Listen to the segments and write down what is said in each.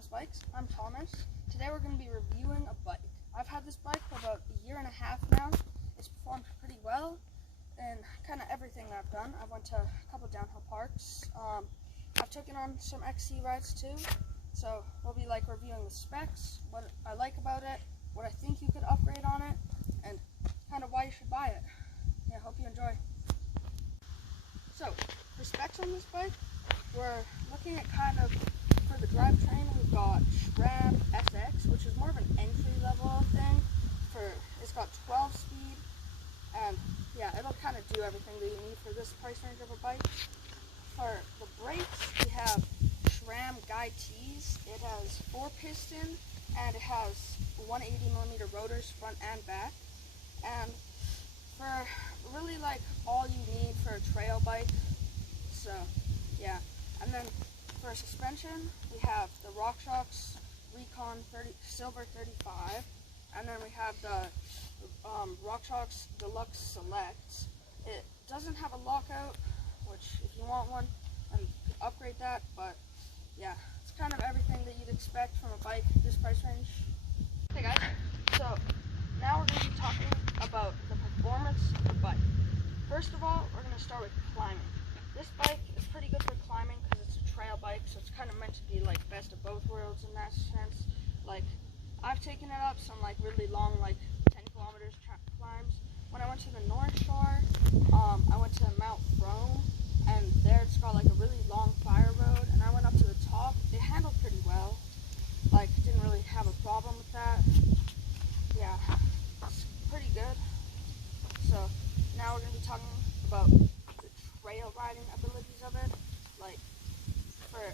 Thomas Bikes. I'm Thomas. Today we're going to be reviewing a bike. I've had this bike for about a year and a half now. It's performed pretty well in kind of everything I've done. I went to a couple downhill parks. I've taken on some XC rides too. So we'll be reviewing the specs, what I like about it, what I think you could upgrade on it, and kind of why you should buy it. Yeah, hope you enjoy. So, for specs on this bike, we're looking at for the drivetrain, we've got Sram SX, which is more of an entry-level thing. It's got 12 speed, and yeah, it'll kind of do everything that you need for this price range of a bike. For the brakes, we have Sram Guide T's. It has 4-piston, and it has 180mm rotors front and back. And for really all you need for a trail bike. So yeah, and then for suspension we have the RockShox Recon Silver 35, and then we have the RockShox Deluxe Select. It doesn't have a lockout, which if you want one, then you could upgrade that, but yeah, it's kind of everything that you'd expect from a bike this price range. Hey guys, so now we're going to be talking about the performance of the bike. First of all, we're going to start with climbing. This bike is pretty good for climbing because it's a trail bike, so it's kind of meant to be best of both worlds in that sense. I've taken it up some really long 10 kilometers climbs. When I went to the North Shore, I went to Mount Rome, and there it's got a really long fire road, and I went up to the top. It handled pretty well. Didn't really have a problem with that. Yeah, it's pretty good. So now we're going to be talking about the trail riding abilities of it. For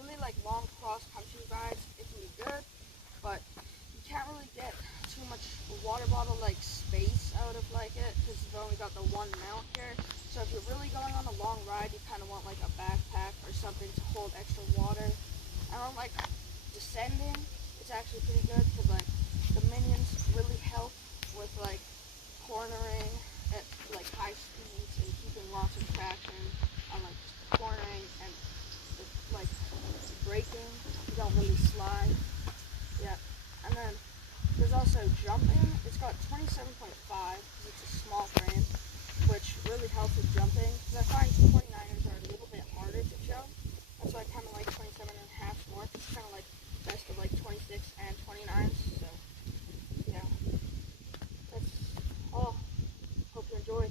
really long cross-country rides, it can be good, but you can't really get too much water bottle space out of it because you've only got the one mount here. So if you're really going on a long ride, you kind of want a backpack or something to hold extra water. And on descending, it's actually pretty good because the minions really help with cornering at high speeds and keeping lots of traction on cornering, and braking, you don't really slide. Yeah, and then there's also jumping. It's got 27.5 because it's a small frame, which really helps with jumping because I find 29ers are a little bit harder to jump. That's why I kind of like 27.5 more. It's kind of best of 26 and 29s. So yeah, that's all. Hope you enjoy.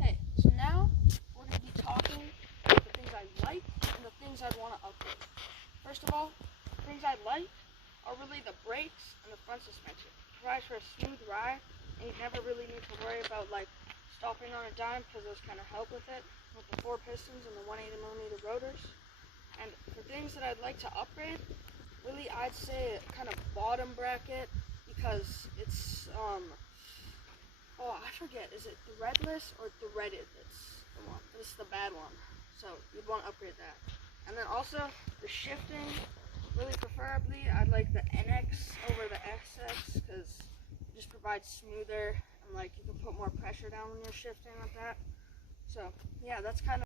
Hey, so now we're going to be talking about the things I like and the things I'd want to upgrade. First of all, the things I like are really the brakes and the front suspension. It provides for a smooth ride, and you never really need to worry about stopping on a dime because those kind of help with it, with the 4 pistons and the 180mm rotors. And for things that I'd like to upgrade, really I'd say kind of bottom bracket, because it's I forget, is it threadless or threaded? It's the one. This is the bad one. So you'd want to upgrade that. And then also the shifting, really preferably I'd like the NX over the SX because it just provides smoother, and you can put more pressure down when you're shifting like that. So yeah, that's kind of